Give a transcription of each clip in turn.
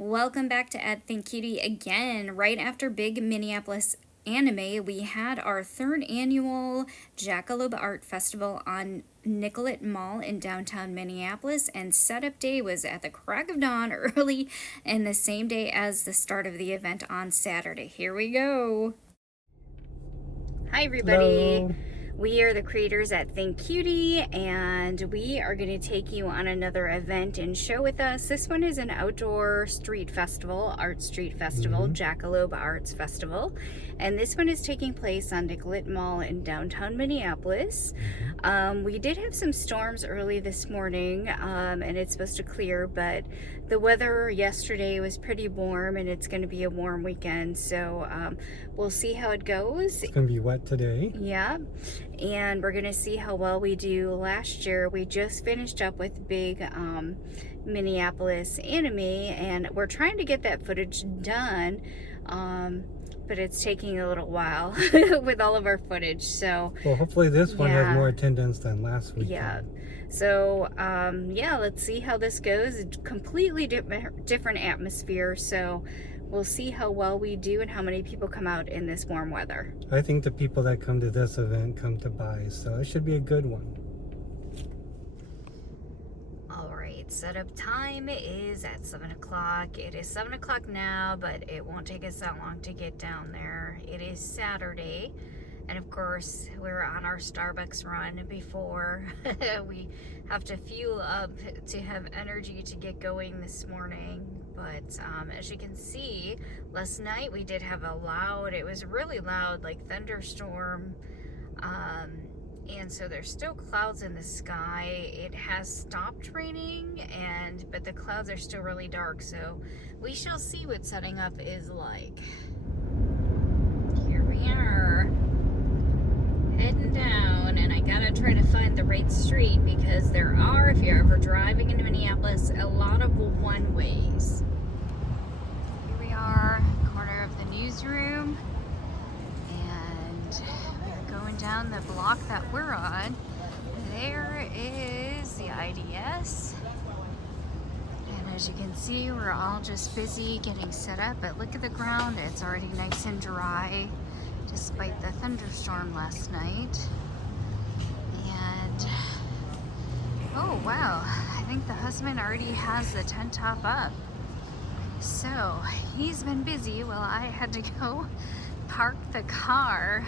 Welcome back to At Think Cutie again. Right after Big Minneapolis Anime, we had our third annual Jackalope Art Festival on Nicollet Mall in downtown Minneapolis, and setup day was at the crack of dawn early and the same day as the start of the event on Saturday. Here we go. Hi everybody. Hello. We are the creators at Think Cutie, and we are going to take you on another event and show with us. This one is an outdoor street festival, art street festival, Jackalope Arts Festival. And this one is taking place on Nicollet Mall in downtown Minneapolis. We did have some storms early this morning, and it's supposed to clear, but the weather yesterday was pretty warm, and it's going to be a warm weekend. So we'll see how it goes. It's going to be wet today. Yeah. And we're gonna see how well we do. Last year we just finished up with Big Minneapolis Anime, and we're trying to get that footage done, but it's taking a little while with all of our footage. So Well, hopefully this one has more attendance than last week. yeah. So yeah, let's see how this goes. It's completely different atmosphere, so we'll see how well we do and how many people come out in this warm weather. I think the people that come to this event come to buy, so it should be a good one. All right, setup time is at 7 o'clock. It is 7 o'clock now, but it won't take us that long to get down there. It is Saturday, and of course, we're on our Starbucks run before we have to fuel up to have energy to get going this morning. But as you can see, last night we did have it was really loud, like thunderstorm. And so there's still clouds in the sky. It has stopped raining, but the clouds are still really dark. So we shall see what setting up is like. Here we are, heading down, and I gotta try to find the right street because there are, if you're ever driving into Minneapolis, a lot of one-ways. Here we are, corner of the newsroom, and we're going down the block that we're on. There is the IDS, and as you can see, we're all just busy getting set up, but look at the ground, it's already nice and dry despite the thunderstorm last night. And oh wow, I think the husband already has the tent top up, so he's been busy while I had to go park the car,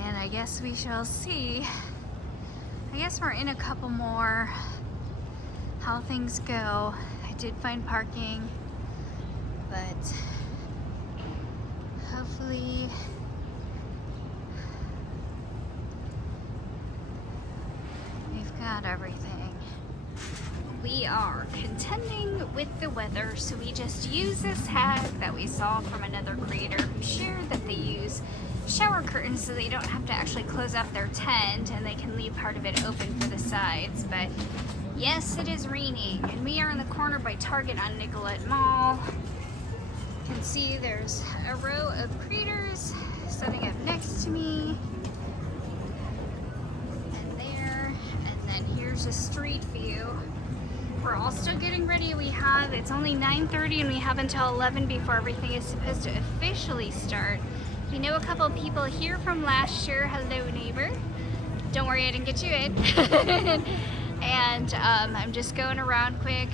and I guess we shall see. I guess we're in a couple more, how things go. I did find parking, but hopefully we've got everything. We are contending with the weather, so we just use this hat that we saw from another creator who shared that they use shower curtains so they don't have to actually close off their tent and they can leave part of it open for the sides. But yes, it is raining, and we are in the corner by Target on Nicollet Mall. You can see there's a row of creators setting up next to me, and there, and then here's a street view. We're all still getting ready. It's only 9:30 and we have until 11 before everything is supposed to officially start. We know a couple of people here from last year. Hello, neighbor. Don't worry, I didn't get you in. And I'm just going around quick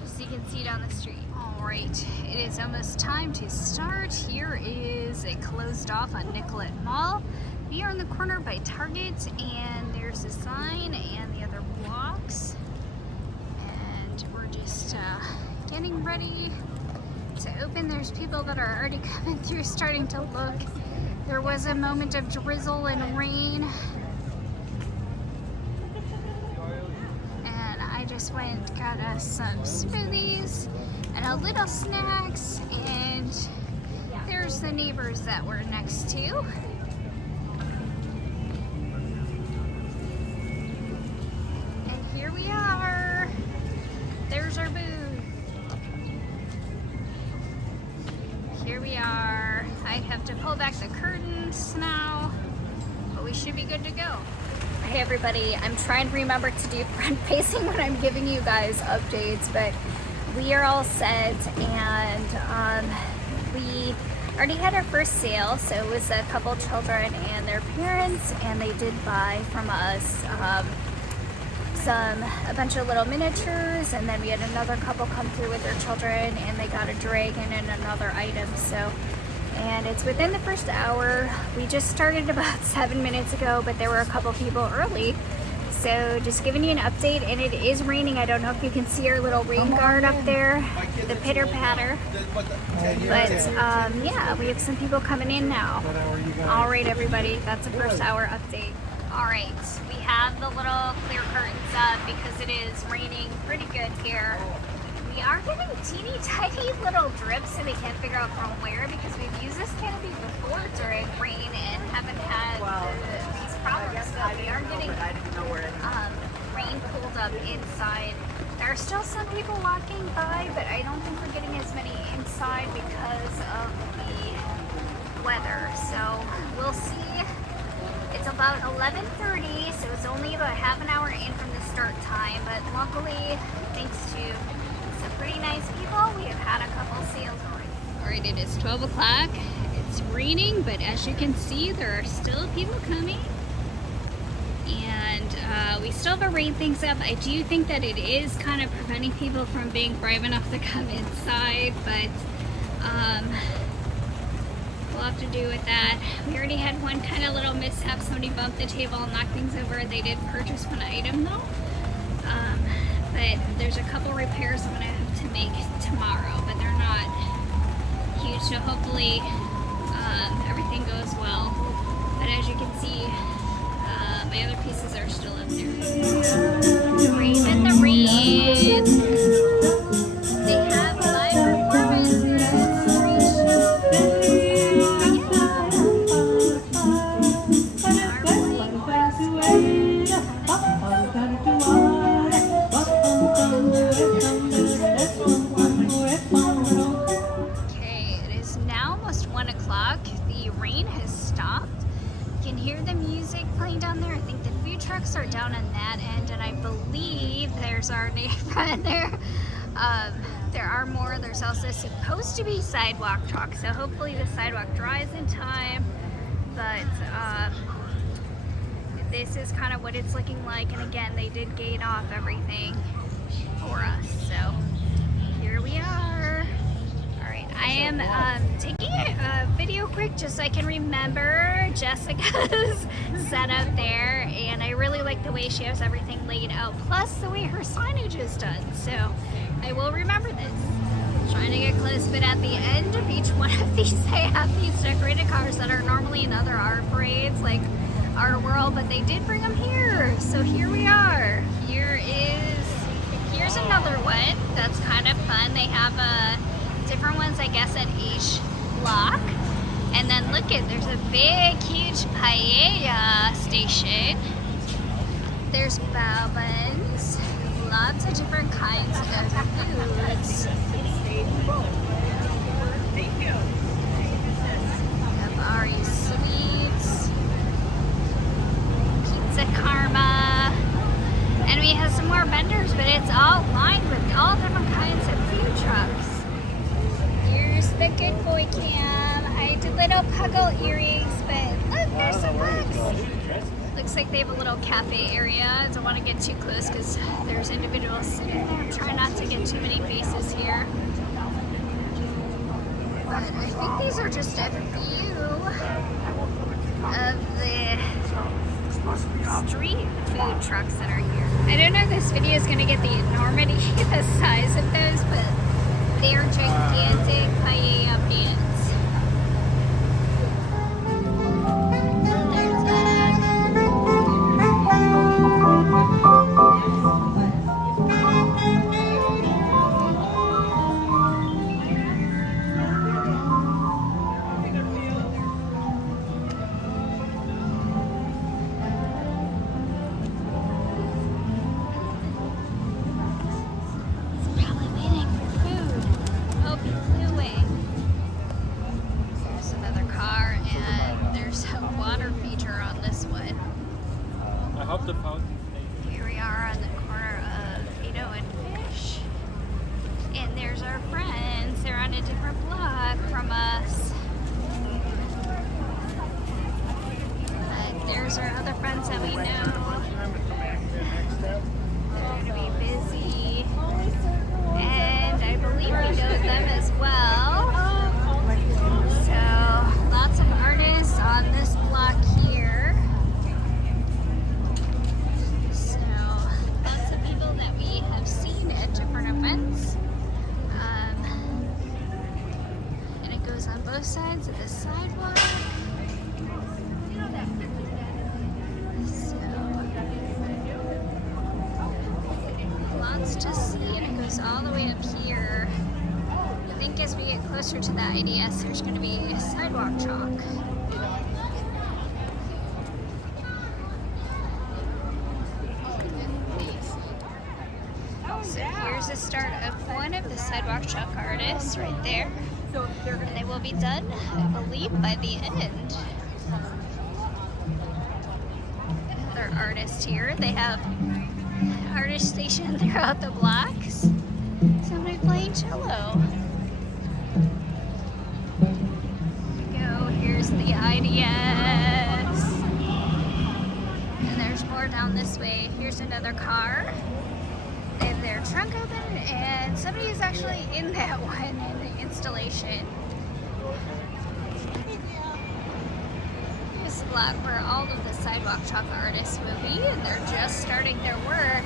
just so you can see down the street. Alright, it is almost time to start. Here is a closed off on Nicollet Mall. We are in the corner by Target, and there's a sign and the other blocks. And we're just getting ready to open. There's people that are already coming through, starting to look. There was a moment of drizzle and rain. And I just went, got us some smoothies and a little snacks, and there's the neighbors that we're next to. And here we are. There's our booth. Here we are. I have to pull back the curtains now, but we should be good to go. Hey everybody, I'm trying to remember to do front facing when I'm giving you guys updates, but we are all set, and we already had our first sale. So it was a couple children and their parents, and they did buy from us a bunch of little miniatures, and then we had another couple come through with their children, and they got a dragon and another item. So, and it's within the first hour. We just started about 7 minutes ago, but there were a couple people early. So just giving you an update, and it is raining. I don't know if you can see our little rain guard up there, the pitter patter. But yeah, we have some people coming in now. All right, everybody, that's a first hour update. All right, we have the little clear curtains up because it is raining pretty good here. We are getting teeny tiny little drips, and we can't figure out from where because we've used this canopy before during rain and haven't had these problems. So we are getting rain pulled up inside. There are still some people walking by, but I don't think we're getting as many inside because of the weather. So we'll see. It's about 11:30, so it's only about half an hour in from the start time, but luckily, thanks to some pretty nice people, we have had a couple sales already. Alright, it is 12 o'clock. It's raining, but as you can see, there are still people coming. And we still have our rain things up. I do think that it is kind of preventing people from being brave enough to come inside, but we'll have to do with that. We already had one kind of little mishap. Somebody bumped the table and knocked things over. They did purchase one item though. But there's a couple repairs I'm gonna have to make tomorrow, but they're not huge, so hopefully everything goes well. But as you can see, my other pieces are still up there. Brave in the rain. They have live performances. Okay, it is now almost 1 o'clock. The rain has stopped. You can hear the music playing down there. I think the food trucks are down on that end, and I believe there's our neighbor in there. There are more. There's also supposed to be sidewalk chalk, so hopefully the sidewalk dries in time. But this is kind of what it's looking like, and again, they did gate off everything for us. So here we are. All right, I am taking a video quick just so I can remember Jessica's setup there, and I really like the way she has everything laid out, plus the way her signage is done. So I will remember this. Trying to get close, but at the end of each one of these, they have these decorated cars that are normally in other art parades, like Art World, but they did bring them here. So here we are. Here's another one that's kind of fun. They have different ones, I guess, at each block. And then look there's a big, huge paella station. There's bao buns, lots of different kinds of foods. Thank you. Ari Sweets, Pizza Karma, and we have some more vendors, but it's all lined with all different kinds of food trucks. Here's the good boy cam. I did little puggle earrings, but look, there's some books. Looks like they have a little cafe area. I don't want to get too close because there's individuals sitting there. Try not to get too many faces here. But I think these are just a few of the street food trucks that are here. I don't know if this video is going to get the enormity, the size of those, but they are gigantic paella pans. there's our friends. They're on a different block from us. But there's our other friends that we know. They're going to be busy. And I believe we know them as well. So lots of artists on this block here. So lots of people that we have seen at different events. And it goes on both sides of the sidewalk. So lots to see, and it goes all the way up here. I think as we get closer to the IDS, there's going to be a sidewalk chalk. So here's the start of one of the sidewalk chalk artists right there. And they will be done, I believe, by the end. Another artist here. They have artists stationed throughout the blocks. Somebody playing cello. Here's the IDS. And there's more down this way. Here's another car. They have their trunk open, and somebody is actually in that one in the installation. Here's the block where all of the sidewalk chalk artists will be, and they're just starting their work.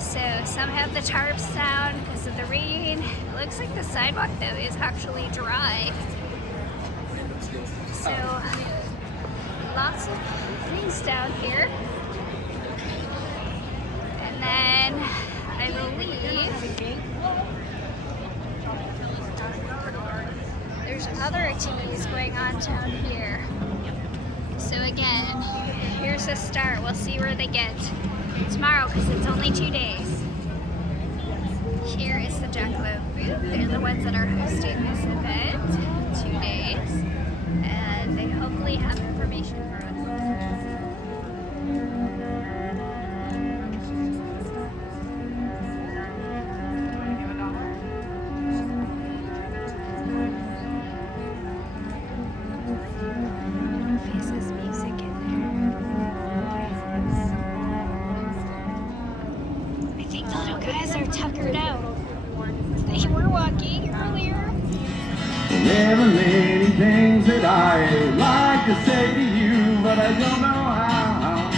So some have the tarps down because of the rain. It looks like the sidewalk though is actually dry. So lots of things down here. And then I believe there's other activities going on down here. So again, here's the start. We'll see where they get tomorrow because it's only 2 days. Here is the Jackalope booth. They're the ones that are hosting this event. 2 days. And they hopefully have information for us. Faces music in there. I think the little guys are tuckered out. They were walking earlier. There are many things that I'd like to say to you, but I don't know how.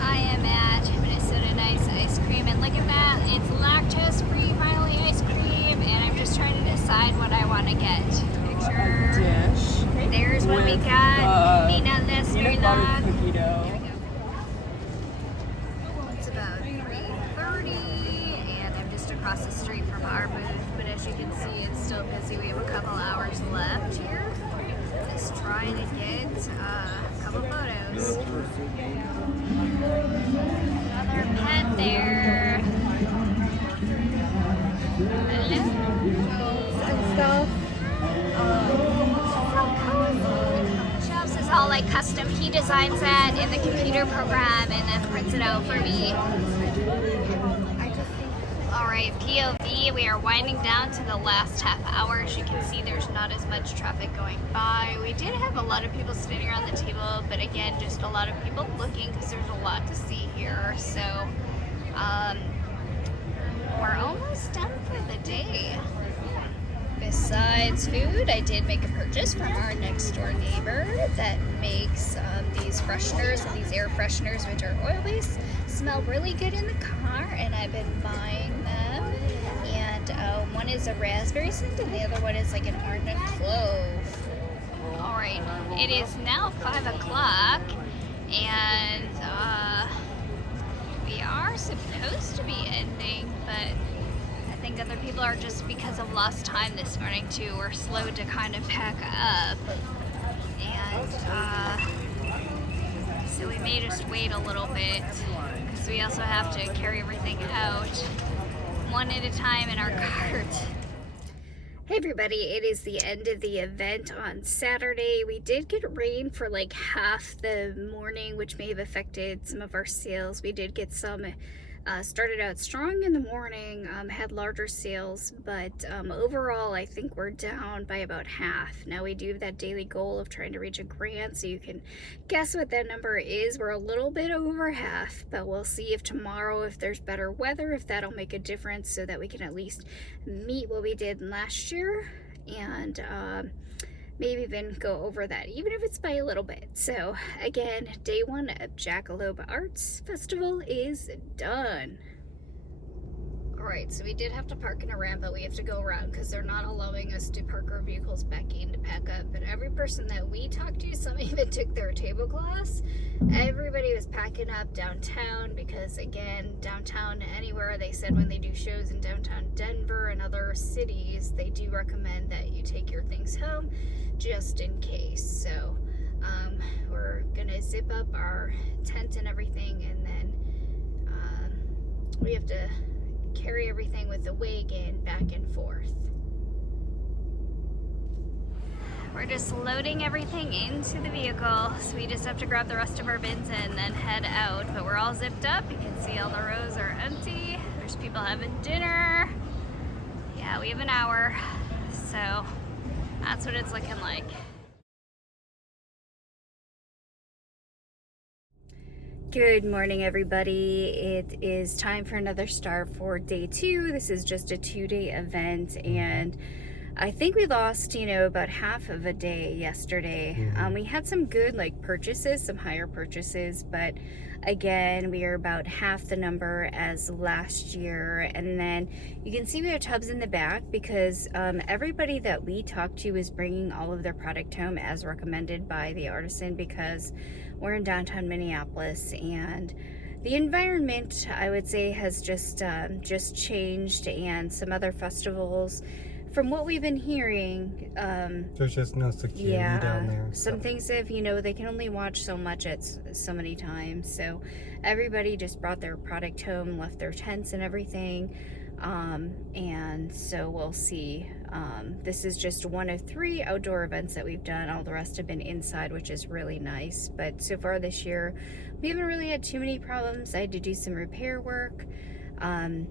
I am at Minnesota Nice Ice Cream, and look at that. It's lactose-free finally ice cream, and I'm just trying to decide what I want to get. Picture. Dish. There's what we got. Peanut this, Peanut butter cookie dough. There we go. It's about 3:30, and I'm just across the street from our booth. But as you can see, it's still busy. We have a couple hours left here. Just trying to get a couple photos. Another pet there. And stuff. Shelves is all like custom. He designs that in the computer program and then prints it out for me. Alright, POV, we are winding down to the last half hour. As you can see, there's not as much traffic going by. We did have a lot of people standing around the table, but again, just a lot of people looking because there's a lot to see here. So, we're almost done for the day. Besides food, I did make a purchase from our next door neighbor that makes these fresheners and these air fresheners, which are oil-based, smell really good in the car, and I've been buying them. And one is a raspberry scent, and the other one is like an orange and clove. All right, it is now 5 o'clock, and we are supposed to be ending, but I think other people are just because of lost time this morning too. We're slow to kind of pack up, and so we may just wait a little bit because we also have to carry everything out one at a time in our cart. Hey everybody, it is the end of the event on Saturday. We did get rain for like half the morning, which may have affected some of our sales. We did get some Started out strong in the morning, had larger sales, but overall I think we're down by about half. Now we do have that daily goal of trying to reach a grand, so you can guess what that number is. We're a little bit over half, but we'll see if tomorrow, if there's better weather, if that'll make a difference so that we can at least meet what we did last year, and maybe even go over that, even if it's by a little bit. So again, day one of Jackalope Arts Festival is done. All right, so we did have to park in a ramp, but we have to go around because they're not allowing us to park our vehicles back in to pack up. But every person that we talked to, some even took their tablecloths. Everybody was packing up downtown because, again, downtown anywhere, they said when they do shows in downtown Denver and other cities, they do recommend that you take your things home just in case. So we're gonna zip up our tent and everything, and then we have to carry everything with the wagon back and forth. We're just loading everything into the vehicle, so we just have to grab the rest of our bins and then head out. But we're all zipped up. You can see all the rows are empty. There's people having dinner. Yeah, we have an hour, so that's what it's looking like. Good morning, everybody. It is time for another start for day 2. This is just a 2-day event, and I think we lost, about half of a day yesterday. We had some good purchases, some higher purchases, but again, we are about half the number as last year. And then you can see we have tubs in the back because everybody that we talked to is bringing all of their product home as recommended by the artisan, because we're in downtown Minneapolis and the environment, I would say, has just changed, and some other festivals, from what we've been hearing, there's just no security down there. Some things have, they can only watch so much at so many times. So everybody just brought their product home, left their tents and everything. And so we'll see. This is just one of 3 outdoor events that we've done. All the rest have been inside, which is really nice. But so far this year, we haven't really had too many problems. I had to do some repair work on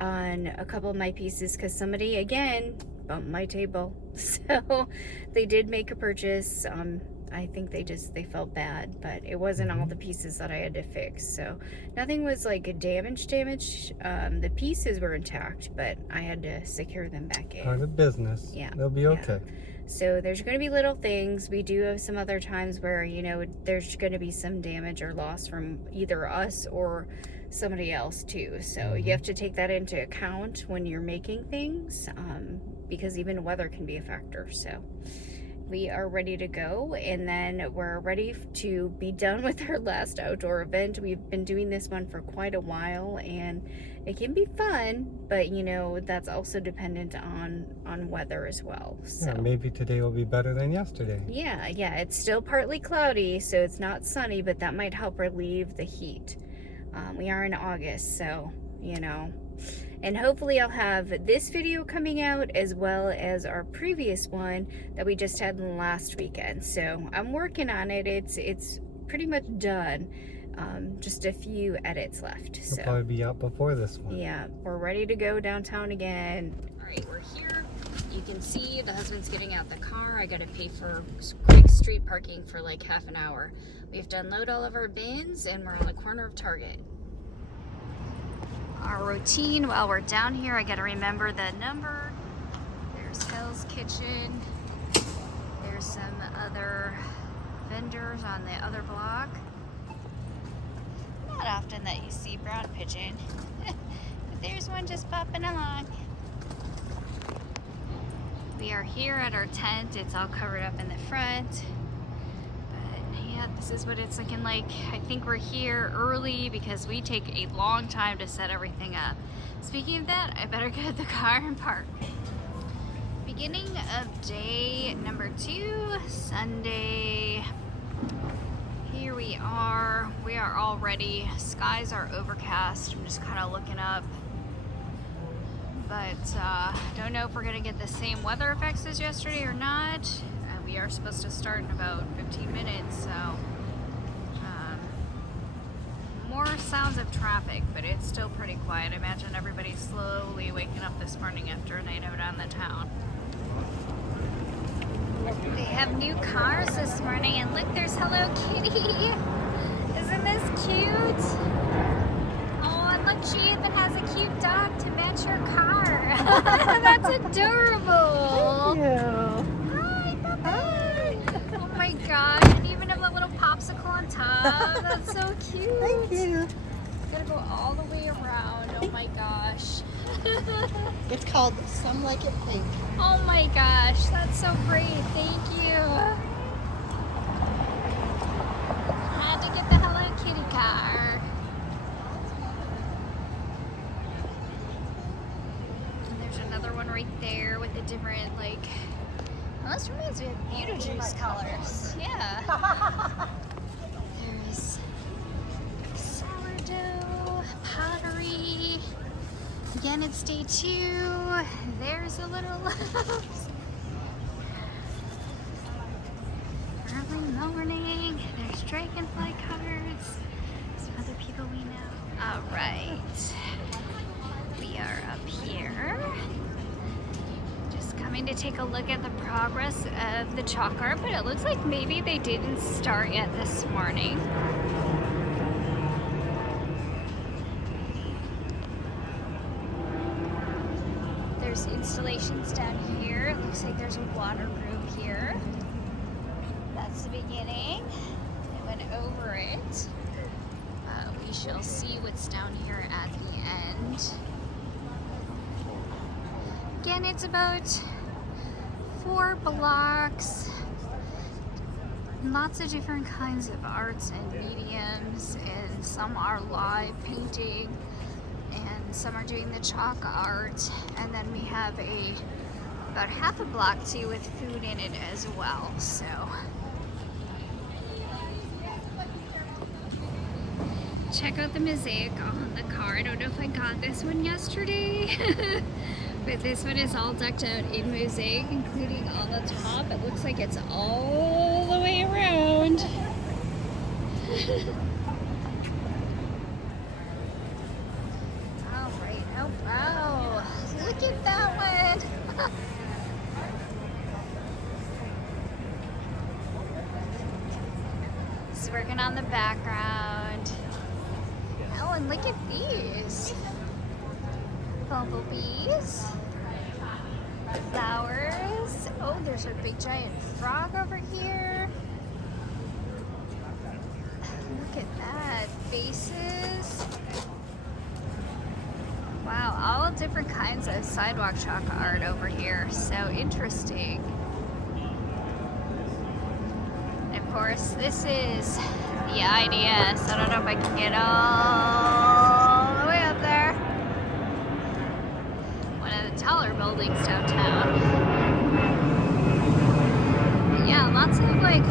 a couple of my pieces because somebody, again, bumped my table. So they did make a purchase. I think they felt bad, but it wasn't all the pieces that I had to fix. So nothing was damage. The pieces were intact, but I had to secure them back in. Part of business. Yeah. They'll be okay. So there's going to be little things. We do have some other times where, there's going to be some damage or loss from either us or somebody else too. So you have to take that into account when you're making things, because even weather can be a factor. So we are ready to go, and then we're ready to be done with our last outdoor event. We've been doing this one for quite a while, and it can be fun, but that's also dependent on weather as well. So yeah, maybe today will be better than yesterday. Yeah, it's still partly cloudy, so it's not sunny, but that might help relieve the heat. We are in August, so and hopefully I'll have this video coming out as well as our previous one that we just had last weekend. So I'm working on it. It's pretty much done. Just a few edits left. It'll probably be out before this one. Yeah, we're ready to go downtown again. All right, we're here. You can see the husband's getting out the car. I gotta pay for quick street parking for half an hour. We have to unload all of our bins, and we're on the corner of Target. Our routine while we're down here, I gotta remember the number. There's Hell's Kitchen. There's some other vendors on the other block. Not often that you see brown pigeon, but there's one just popping along. We are here at our tent. It's all covered up in the front. But yeah, this is what it's looking like. I think we're here early because we take a long time to set everything up. Speaking of that, I better get the car and park. Beginning of day number 2, Sunday. Here we are. We are all ready. Skies are overcast. I'm just kind of looking up. But don't know if we're gonna get the same weather effects as yesterday or not. We are supposed to start in about 15 minutes, so more sounds of traffic, but it's still pretty quiet. I imagine everybody's slowly waking up this morning after a night out on the town. They have new cars this morning, and look, there's Hello Kitty. Isn't this cute? Oh, and look, she even has a cute dog to match her car. That's adorable. Thank you. Hi, Puppy. Oh my gosh, and you even have a little popsicle on top. That's so cute. Thank you. Gotta go all the way around. Oh my gosh. It's called Some Like It Pink. Oh my gosh, that's so great. Thank you. Had to get the Hello Kitty car. And there's another one right there with a different, like, well, this reminds me of Beetlejuice colors. Yeah. There's sourdough, pottery. Again, it's day 2. There's a little early morning. There's dragonfly cards. Some other people we know. All right, we are up here. Just coming to take a look at the progress of the chalk art, but it looks like maybe they didn't start yet this morning. There's installations down here. It looks like there's a water group here. That's the beginning. I went over it. We shall see what's down here at the end. Again, it's about 4 blocks. Lots of different kinds of arts and mediums, and some are live painting, and some are doing the chalk art, and then we have about half a block too with food in it as well. So check out the mosaic on the car. I don't know if I got this one yesterday, but this one is all decked out in mosaic, including on the top. It looks like it's all the way around. Wow, look at that one. It's working on the background. Oh, and look at these. Bumblebees. Flowers. Oh, there's a big giant frog over here. Look at that. Faces. Wow, all different kinds of sidewalk chalk art over here. So interesting. And of course, this is the IDS. I don't know if I can get all the way up there. One of the taller buildings downtown. But yeah, lots of like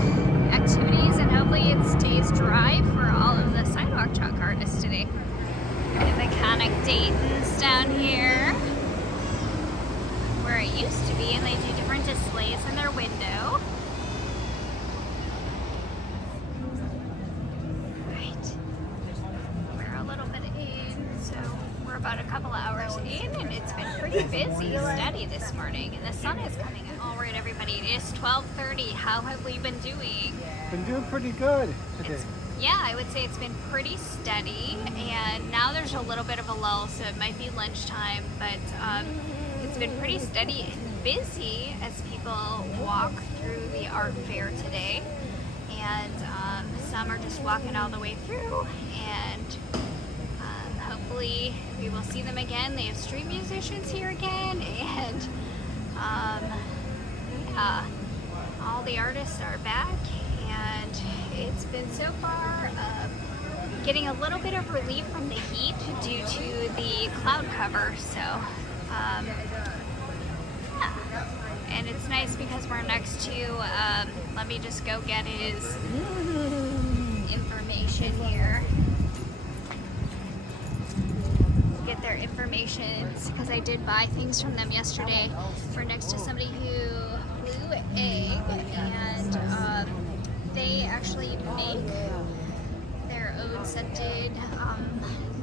activities, and hopefully it stays dry for all of the sidewalk chalk artists today. The iconic Dayton's down here, where it used to be, and they do different displays in their window. Right, we're a little bit in, so we're about a couple hours in, and it's been pretty busy, steady this morning, and the sun is coming out. All right, everybody, it is 12:30. How have we been doing? Been doing pretty good today. Yeah, I would say it's been pretty steady, and now there's a little bit of a lull, so it might be lunchtime, but it's been pretty steady and busy as people walk through the art fair today, and some are just walking all the way through, and hopefully we will see them again. They have street musicians here again, and yeah, all the artists are back. And it's been so far getting a little bit of relief from the heat due to the cloud cover. So, yeah. And it's nice because we're next to, let me just go get his information here. Get their information because I did buy things from them yesterday. We're next to somebody who blew an egg, and they actually make their own scented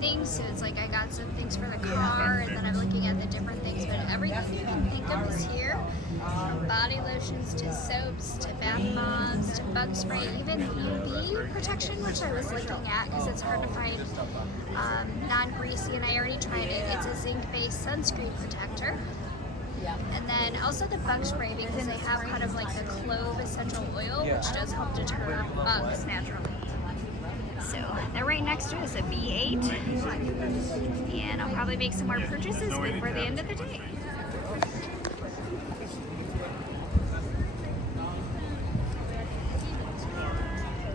things. So it's like I got some things for the car, and then I'm looking at the different things. But everything you can think of is here. From body lotions to soaps to bath bombs to bug spray, even UV protection, which I was looking at because it's hard to find non-greasy, and I already tried it. It's a zinc-based sunscreen protector. And then also the bug spray, because they have kind of like the clove essential oil, which does help deter bugs naturally. So they're right next to us at B8, and I'll probably make some more purchases before the end of the day.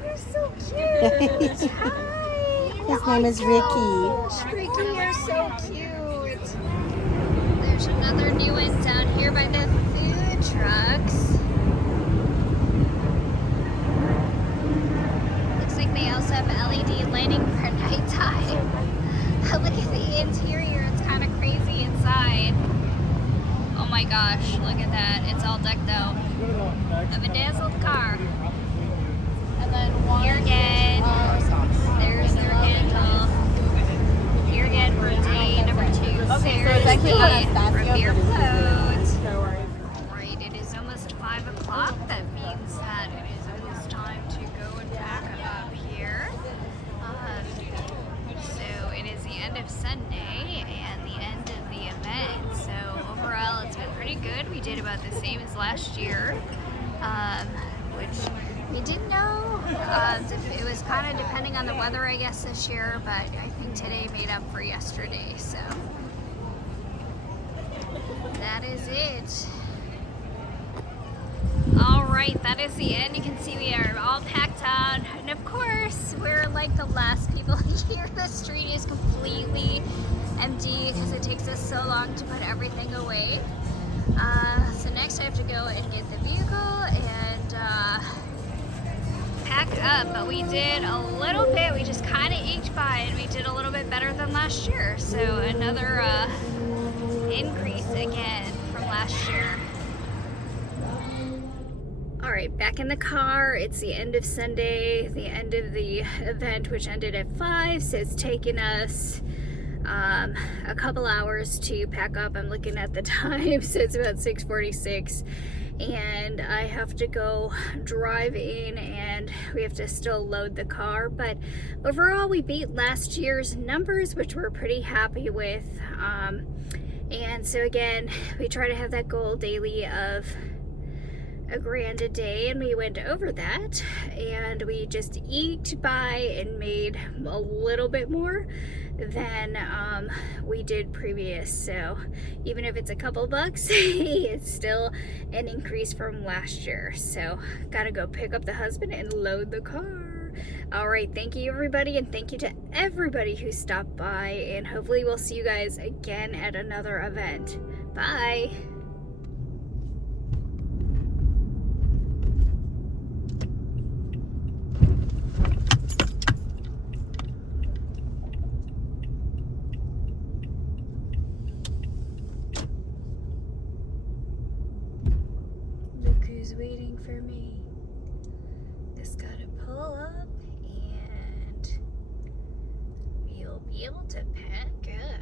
You're so cute. Hi. His name is Ricky. Ricky, you're so cute. There's another new one down here by the food trucks. Looks like they also have LED lighting for nighttime. Look at the interior, it's kind of crazy inside. Oh my gosh, look at that. It's all decked out. A bedazzled car. And then here again, there's their handle. Here again for day number 2. Okay, so it's actually the Revere float. Alright, it is almost 5 o'clock. That means that it is almost time to go and pack up here. So it is the end of Sunday and the end of the event. So overall, it's been pretty good. We did about the same as last year, which we didn't know. It was kind of depending on the weather, I guess, this year, but I think today made up for yesterday. So that is it. Alright, that is the end. You can see we are all packed out, and of course we're like the last people here. The street is completely empty because it takes us so long to put everything away. So next I have to go and get the vehicle and pack up, but we did a little bit. We just kind of eked by, and we did a little bit better than last year. So another increase again from last year. All right, back in the car. It's the end of Sunday, the end of the event, which ended at 5. So it's taken us a couple hours to pack up. I'm looking at the time, so it's about 6:46. And I have to go drive in, and we have to still load the car. But overall, we beat last year's numbers, which we're pretty happy with. And so again, we try to have that goal daily of $1,000 a day, and we went over that, and we just eked by and made a little bit more than we did previous. So even if it's a couple bucks, it's still an increase from last year. So gotta go pick up the husband and load the car. All right, thank you everybody, and thank you to everybody who stopped by, and hopefully we'll see you guys again at another event. Bye. Waiting for me. Just gotta pull up and we'll be able to pack up.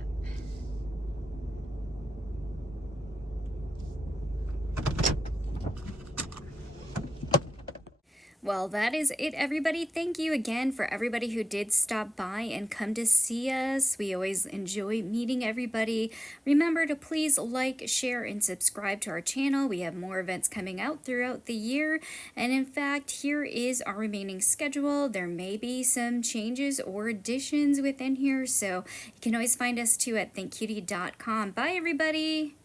Well, that is it, everybody. Thank you again for everybody who did stop by and come to see us. We always enjoy meeting everybody. Remember to please like, share, and subscribe to our channel. We have more events coming out throughout the year. And in fact, here is our remaining schedule. There may be some changes or additions within here, so you can always find us too at thinkcutie.com. Bye, everybody.